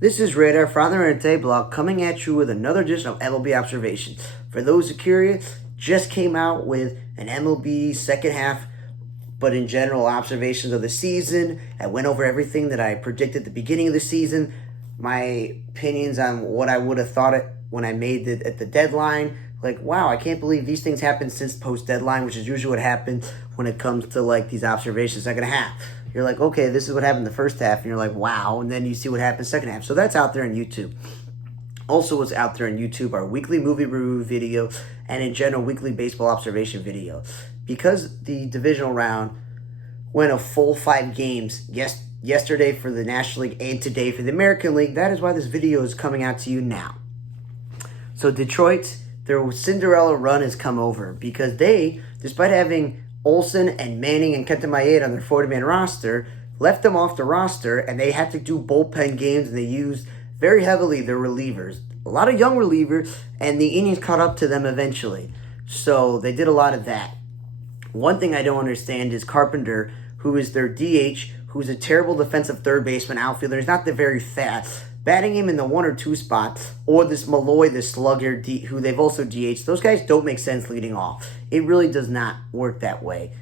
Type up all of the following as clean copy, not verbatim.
This is Radar from the Today blog coming at you with another edition of MLB Observations. For those who are curious, just came out with an MLB second half, but in general, observations of the season. I went over everything that I predicted at the beginning of the season, my opinions on what I would have thought it when I made it at the deadline. Like, wow, I can't believe these things happened since post-deadline, which is usually what happens when it comes to, like, these observations second half. You're like, okay, this is what happened the first half, and you're like, wow, and then you see what happened second half. So that's out there on YouTube. Also what's out there on YouTube are weekly movie review video and, in general, weekly baseball observation video. Because the divisional round went a full 5 games yesterday for the National League and today for the American League, that is why this video is coming out to you now. So Detroit, their Cinderella run has come over because they, despite having Olsen and Manning and Kenta Maeda on their 40-man roster, left them off the roster, and they had to do bullpen games, and they used very heavily their relievers. A lot of young relievers, and the innings caught up to them eventually. So they did a lot of that. One thing I don't understand is Carpenter, who is their DH, who's a terrible defensive third baseman outfielder. He's not very fast. Batting him in the 1 or 2 spot, or this Malloy, this slugger, who they've also DH'd, those guys don't make sense leading off. It really does not work that way.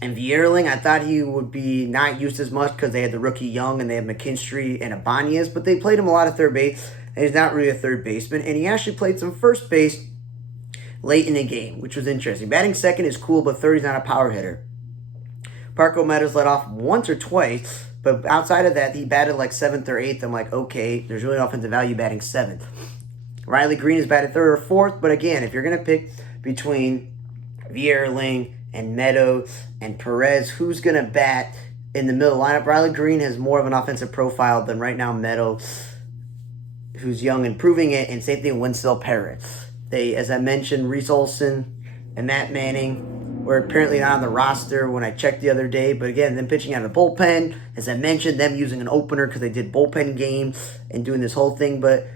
And Vierling, I thought he would be not used as much because they had the rookie Young and they had McKinstry and Ibanez, but they played him a lot of third base, and he's not really a third baseman. And he actually played some first base late in the game, which was interesting. Batting second is cool, but third, he's not a power hitter. Parco Meadows led off once or twice, but outside of that, he batted like 7th or 8th. I'm like, okay, there's really offensive value batting 7th. Riley Green is batted 3rd or 4th, but again, if you're going to pick between Vierling and Meadows and Perez, who's going to bat in the middle lineup? Riley Green has more of an offensive profile than right now Meadows, who's young and proving it, and same thing with Winslow Perez. They, as I mentioned, Reese Olson and Matt Manning were apparently not on the roster when I checked the other day. But again, them pitching out of the bullpen. As I mentioned, them using an opener because they did bullpen games and doing this whole thing. But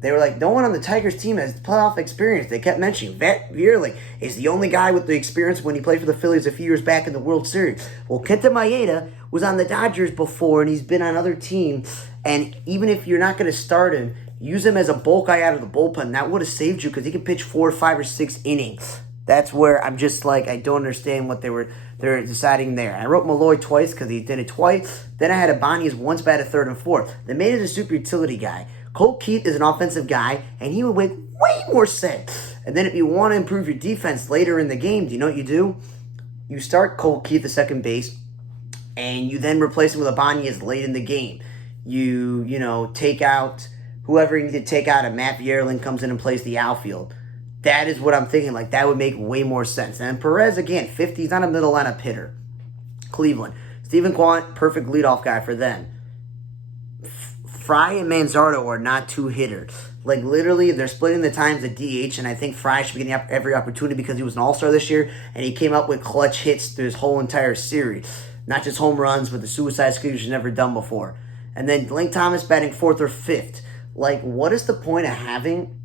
they were like, no one on the Tigers team has playoff experience. They kept mentioning Vierling is the only guy with the experience when he played for the Phillies a few years back in the World Series. Well, Kenta Maeda was on the Dodgers before, and he's been on other teams. And even if you're not going to start him, use him as a bulk guy out of the bullpen. That would have saved you because he can pitch 4, 5, or 6 innings. That's where I'm just like, I don't understand what they're deciding there. I wrote Malloy twice because he did it twice. Then I had Ibanez once batted 3rd and 4th. They made it a super utility guy. Cole Keith is an offensive guy, and he would make way more sense. And then if you want to improve your defense later in the game, do you know what you do? You start Cole Keith at second base, and you then replace him with Ibanez late in the game. You take out whoever you need to take out, and Matt Vierling comes in and plays the outfield. That is what I'm thinking. Like, that would make way more sense. And Perez, again, 50, he's not a middle lineup hitter. Cleveland. Stephen Quant, perfect leadoff guy for them. Fry and Manzardo are not 2 hitters. Like, literally, they're splitting the times at DH, and I think Fry should be getting every opportunity because he was an all-star this year, and he came up with clutch hits through his whole entire series. Not just home runs, but the suicide scoop he's never done before. And then Link Thomas batting 4th or 5th. Like, what is the point of having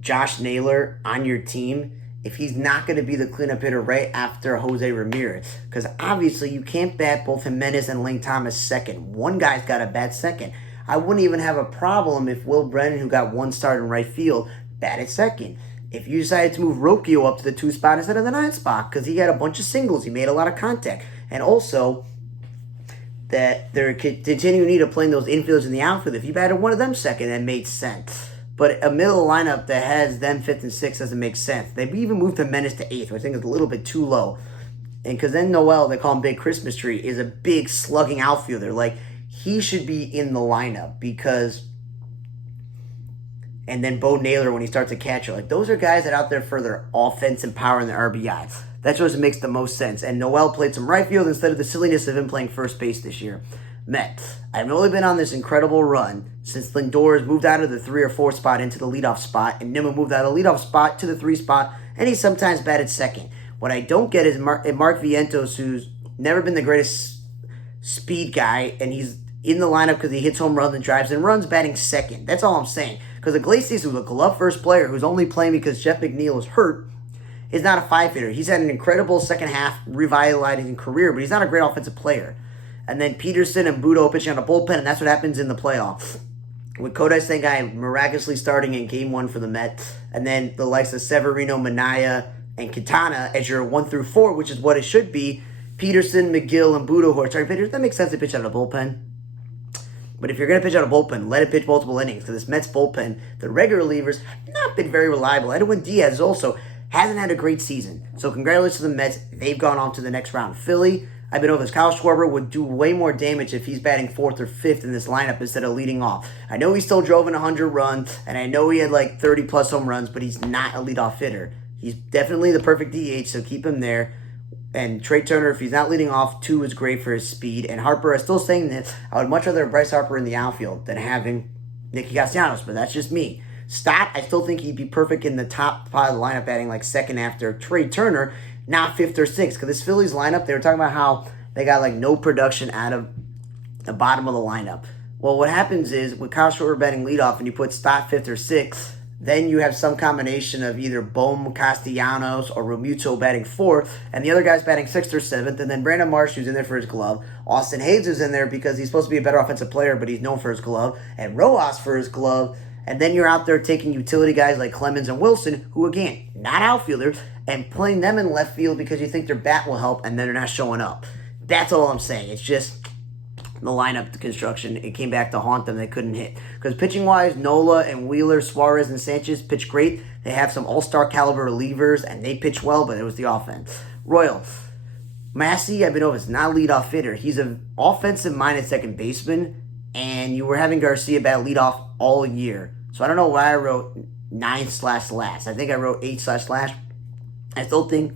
Josh Naylor on your team if he's not going to be the cleanup hitter right after Jose Ramirez? Because obviously you can't bat both Jimenez and Link Thomas second. One guy's got to bat second. I wouldn't even have a problem if Will Brennan, who got 1 start in right field, batted second. If you decided to move Rocchio up to the 2 spot instead of the 9 spot because he had a bunch of singles, he made a lot of contact. And also that they're continuing need of playing those infielders in the outfield. If you batted one of them second, that made sense. But a middle lineup that has them 5th and 6th doesn't make sense. They even moved Jimenez to 8th, which I think is a little bit too low. And because then Noel, they call him Big Christmas Tree, is a big slugging outfielder. Like, he should be in the lineup because... And then Bo Naylor when he starts a catcher. Like, those are guys that are out there for their offense and power and their RBI. That's what makes the most sense. And Noel played some right field instead of the silliness of him playing first base this year. Mets. I've only been on this incredible run since Lindor has moved out of the 3 or 4 spot into the leadoff spot, and Nimmo moved out of the leadoff spot to the 3 spot, and he sometimes batted second. What I don't get is Mark Vientos, who's never been the greatest speed guy, and he's in the lineup because he hits home runs and drives and runs, batting second. That's all I'm saying. Because Iglesias, who's a glove first player, who's only playing because Jeff McNeil is hurt, is not a 5-hitter. He's had an incredible second half revitalizing career, but he's not a great offensive player. And then Peterson and Budo pitching on the bullpen, and that's what happens in the playoffs. With Kodai Sengai miraculously starting in Game 1 for the Mets, and then the likes of Severino, Minaya, and Quintana as your 1 through 4, which is what it should be. Peterson, McGill, and Budo, who are starting pitchers, that makes sense to pitch out of the bullpen. But if you're going to pitch out of bullpen, let it pitch multiple innings. Because this Mets bullpen, the regular relievers, have not been very reliable. Edwin Diaz also hasn't had a great season. So congratulations to the Mets. They've gone on to the next round. Philly, I've been over this. Kyle Schwarber would do way more damage if he's batting 4th or 5th in this lineup instead of leading off. I know he still drove in 100 runs, and I know he had like 30-plus home runs, but he's not a leadoff hitter. He's definitely the perfect DH, so keep him there. And Trey Turner, if he's not leading off, 2 is great for his speed. And Harper, I'm still saying this, I would much rather have Bryce Harper in the outfield than having Nicky Castellanos, but that's just me. Stott, I still think he'd be perfect in the top part of the lineup, batting like second after Trey Turner, not 5th or 6th. Because this Phillies lineup, they were talking about how they got like no production out of the bottom of the lineup. Well, what happens is with Kyle Schwarber batting leadoff and you put Stott 5th or 6th, then you have some combination of either Bohm, Castellanos, or Realmuto batting 4th, and the other guy's batting 6th or 7th, and then Brandon Marsh, who's in there for his glove. Austin Hayes is in there because he's supposed to be a better offensive player, but he's known for his glove, and Rojas for his glove. And then you're out there taking utility guys like Clemens and Wilson, who, again, not outfielders, and playing them in left field because you think their bat will help, and then they're not showing up. That's all I'm saying. It's just the lineup, the construction, it came back to haunt them. They couldn't hit. Because pitching-wise, Nola and Wheeler, Suarez, and Sanchez pitch great. They have some all-star caliber relievers, and they pitch well, but it was the offense. Royals. Massey, I've been over, is not a leadoff hitter. He's an offensive-minded second baseman, and you were having Garcia bat leadoff all year. So I don't know why I wrote 9/last. I think I wrote 8/last. I still think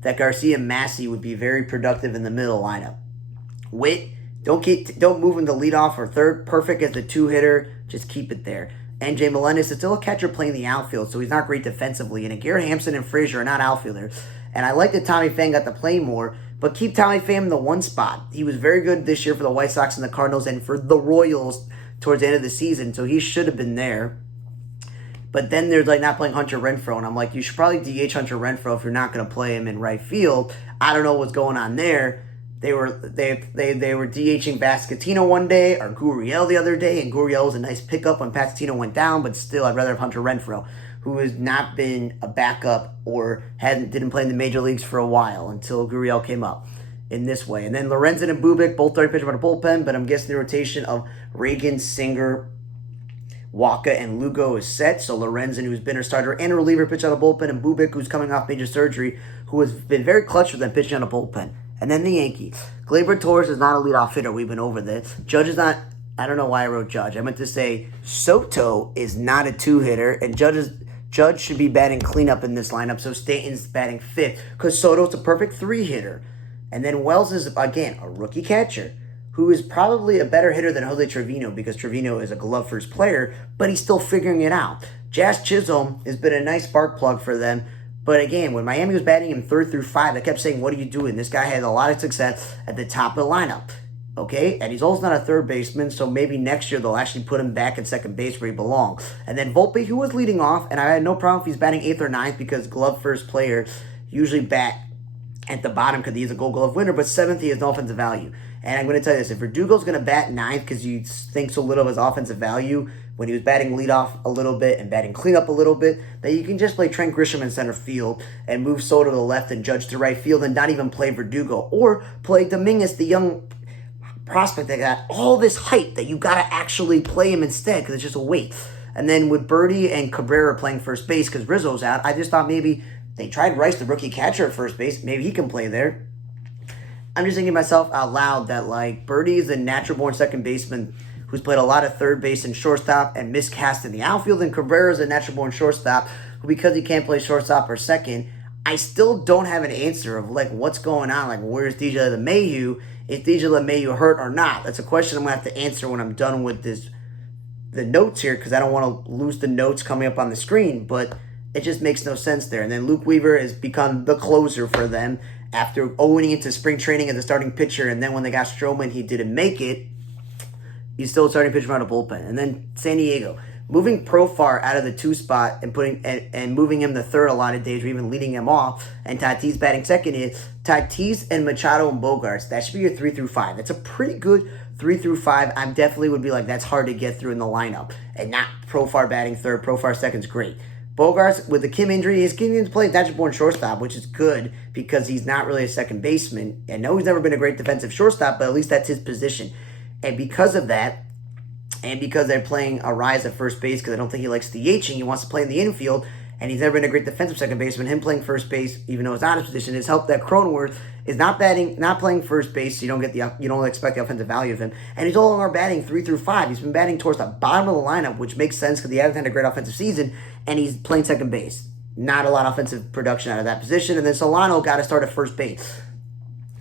that Garcia and Massey would be very productive in the middle lineup. Witt, don't move him to leadoff or third. Perfect as the 2-hitter. Just keep it there. And Jay Melendez is still a catcher playing the outfield, so he's not great defensively. And Garrett Hampson and Frazier are not outfielders. And I like that Tommy Pham got to play more, but keep Tommy Pham in the 1 spot. He was very good this year for the White Sox and the Cardinals and for the Royals towards the end of the season, so he should have been there. But then there's like not playing Hunter Renfroe, and I'm like, you should probably DH Hunter Renfroe if you're not going to play him in right field. I don't know what's going on there. They were DHing Vasquetino one day or Gurriel the other day, and Gurriel was a nice pickup when Vasquetino went down, but still I'd rather have Hunter Renfroe, who has not been a backup or didn't play in the major leagues for a while until Gurriel came up in this way. And then Lorenzen and Bubic, both starting pitching on the bullpen, but I'm guessing the rotation of Reagan, Singer, Waka, and Lugo is set. So Lorenzen, who's been a starter and a reliever, pitch on the bullpen, and Bubic, who's coming off major surgery, who has been very clutch for them pitching on the bullpen. And then the Yankees. Gleyber Torres is not a leadoff hitter. We've been over this. Judge is not, I don't know why I wrote Judge. I meant to say Soto is not a 2-hitter, and Judge should be batting cleanup in this lineup, so Stanton's batting 5th, because Soto's a perfect 3-hitter. And then Wells is, again, a rookie catcher, who is probably a better hitter than Jose Trevino, because Trevino is a glove-first player, but he's still figuring it out. Jazz Chisholm has been a nice spark plug for them. But again, when Miami was batting him 3rd through 5, I kept saying, what are you doing? This guy had a lot of success at the top of the lineup. Okay? And he's also not a third baseman, so maybe next year they'll actually put him back at second base where he belongs. And then Volpe, who was leading off, and I had no problem if he's batting 8th or 9th because glove-first players usually bat at the bottom because he's a Gold Glove winner, but 7th he has no offensive value. And I'm going to tell you this, if Verdugo's going to bat 9th because you think so little of his offensive value, when he was batting leadoff a little bit and batting cleanup a little bit, that you can just play Trent Grisham in center field and move Soto to the left and Judge to right field and not even play Verdugo. Or play Dominguez, the young prospect that got all this hype that you got to actually play him instead because it's just a wait. And then with Birdie and Cabrera playing first base because Rizzo's out, I just thought maybe they tried Rice, the rookie catcher, at first base. Maybe he can play there. I'm just thinking to myself out loud that, like, Birdie is a natural-born second baseman who's played a lot of third base and shortstop and miscast in the outfield, and Cabrera is a natural-born shortstop who, because he can't play shortstop or second, I still don't have an answer of, like, what's going on. Like, where's DJ LeMahieu? Is DJ LeMahieu hurt or not? That's a question I'm going to have to answer when I'm done with the notes here, because I don't want to lose the notes coming up on the screen, but it just makes no sense there. And then Luke Weaver has become the closer for them after owning into spring training as a starting pitcher, and then when they got Stroman, he didn't make it. He's still starting pitcher on a bullpen. And then San Diego. moving Profar out of the 2 spot and putting and moving him to third a lot of days, or even leading him off, and Tatis batting second is Tatis and Machado and Bogarts. That should be your 3 through 5. That's a pretty good 3 through 5. I definitely would be like, that's hard to get through in the lineup. And not Profar batting third. Profar second's great. Bogarts, with the Kim injury, is getting to play natural-born shortstop, which is good because he's not really a second baseman. I know he's never been a great defensive shortstop, but at least that's his position. And because of that, and because they're playing a rise at first base, because I don't think he likes DHing, he wants to play in the infield, and he's never been a great defensive second baseman. Him playing first base, even though it's not his position, has helped that Cronenworth is not playing first base, so you don't expect the offensive value of him. And he's all along batting 3 through 5. He's been batting towards the bottom of the lineup, which makes sense because he hasn't had a great offensive season, and he's playing second base. Not a lot of offensive production out of that position. And then Solano got to start at first base.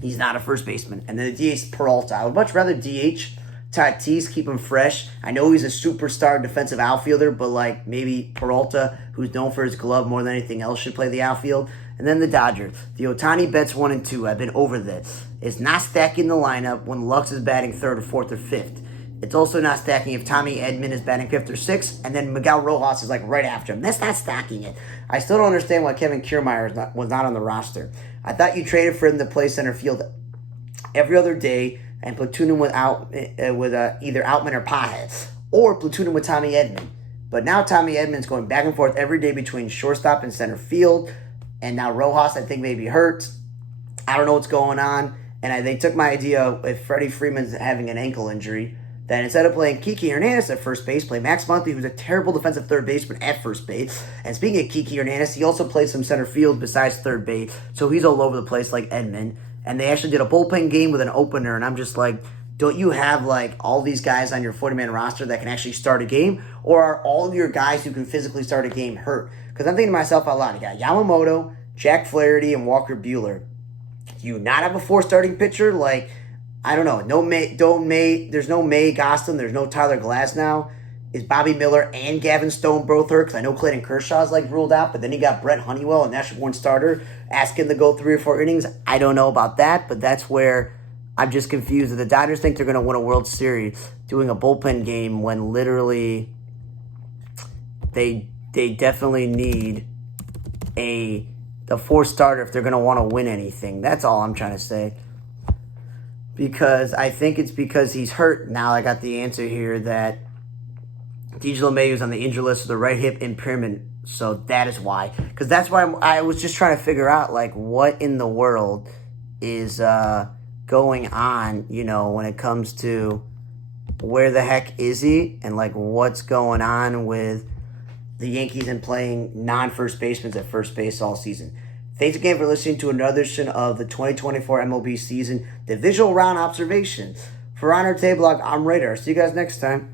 He's not a first baseman. And then the DH Peralta. I would much rather DH Tatis, keep him fresh. I know he's a superstar defensive outfielder, but like maybe Peralta, who's known for his glove more than anything else, should play the outfield. And then the Dodgers. The Ohtani bets 1 and 2. I've been over this. It's not stacking the lineup when Lux is batting third or fourth or fifth. It's also not stacking if Tommy Edman is batting fifth or sixth, and then Miguel Rojas is like right after him. That's not stacking it. I still don't understand why Kevin Kiermaier was not on the roster. I thought you traded for him to play center field every other day and platoon him with either Outman or Pajes, or platoon him with Tommy Edman. But now Tommy Edman's going back and forth every day between shortstop and center field, and now Rojas, I think, may be hurt. I don't know what's going on, and they took my idea if Freddie Freeman's having an ankle injury, that instead of playing Kiki Hernandez at first base, play Max Muncy, who's a terrible defensive third baseman, at first base. And speaking of Kiki Hernandez, he also plays some center field besides third base, so he's all over the place like Edman. And they actually did a bullpen game with an opener, and I'm just like, don't you have like all these guys on your 40-man roster that can actually start a game? Or are all of your guys who can physically start a game hurt? Because I'm thinking to myself out loud, you got Yamamoto, Jack Flaherty, and Walker Buehler. Do you not have a 4 starting pitcher? Like, I don't know. There's no May Gostin. There's no Tyler Glasnow. Is Bobby Miller and Gavin Stone both hurt? Because I know Clayton Kershaw's like ruled out, but then you got Brett Honeywell, a national born starter, asking to go 3 or 4 innings. I don't know about that, but that's where I'm just confused. If the Dodgers think they're going to win a World Series doing a bullpen game when literally they definitely need the 4th starter if they're going to want to win anything. That's all I'm trying to say. Because I think it's because he's hurt. Now I got the answer here that DJ LeMahieu's on the injury list with the right hip impairment. So that is why. Because that's why I was just trying to figure out, like, what in the world is going on, when it comes to where the heck is he and, like, what's going on with the Yankees and playing non-first basemen at first base all season. Thanks again for listening to another edition of the 2024 MLB season Divisional Round Observations. For Honor Tablog, I'm Radar. See you guys next time.